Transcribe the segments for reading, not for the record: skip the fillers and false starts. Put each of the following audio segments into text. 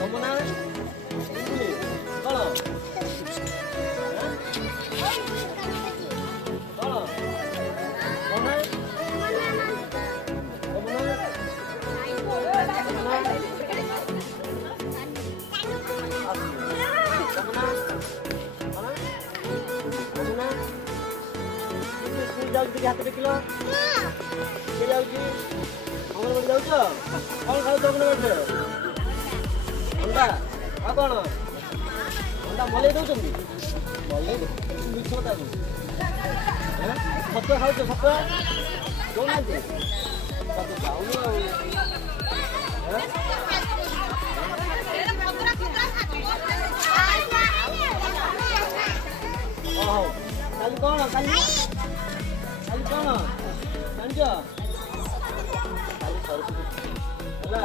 ଯମୁନା ବୁଲି କଣ କଣ ଯମୁନା जाऊँ हाथ देखिल किए जाऊँगी अंगनवाड़ी जाऊच कौन खाऊ अंगनवाड़ी अंडा आ कौन अंडा मलई दौरान मलई मिछ छतुआ खाऊ छतुआ दौना काली कौन काली काली कौन जानिछ काली सरस्वती है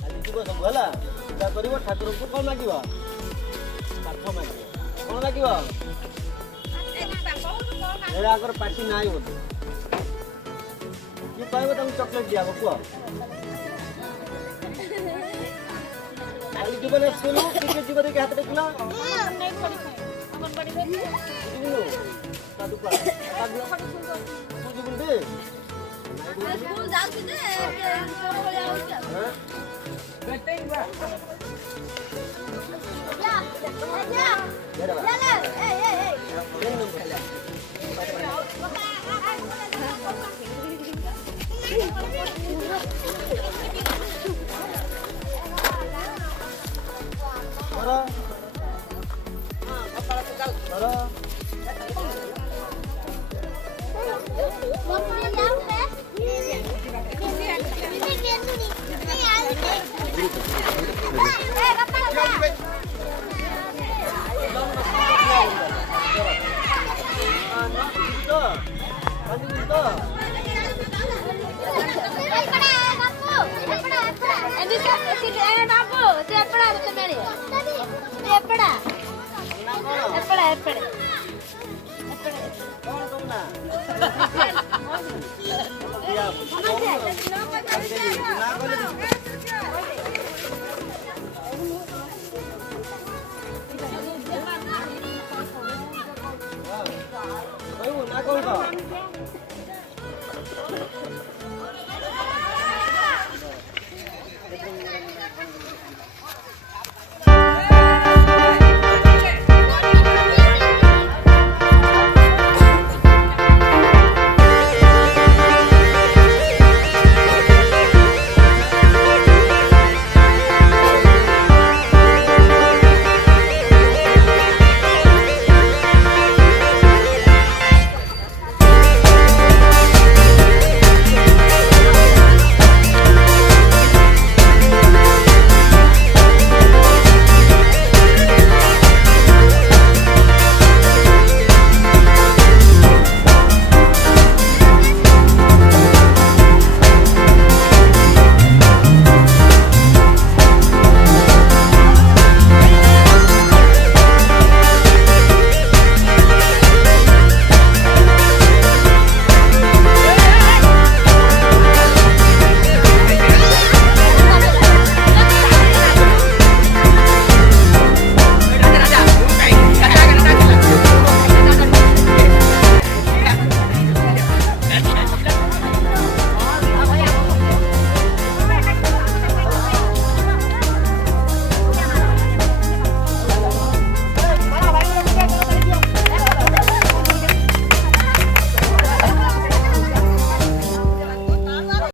काली जीव सब है पूजा कर ठाकुर को कौन माग पाठ माग कौन माग आगर पार्टी ना बोलते किए कह चॉकलेट दिया कह काली जीवन स्कूल किए जीव देखिए हाथ देखल स्कूल जाती जे तोर भलिया होइछ बेटे बा या ले ए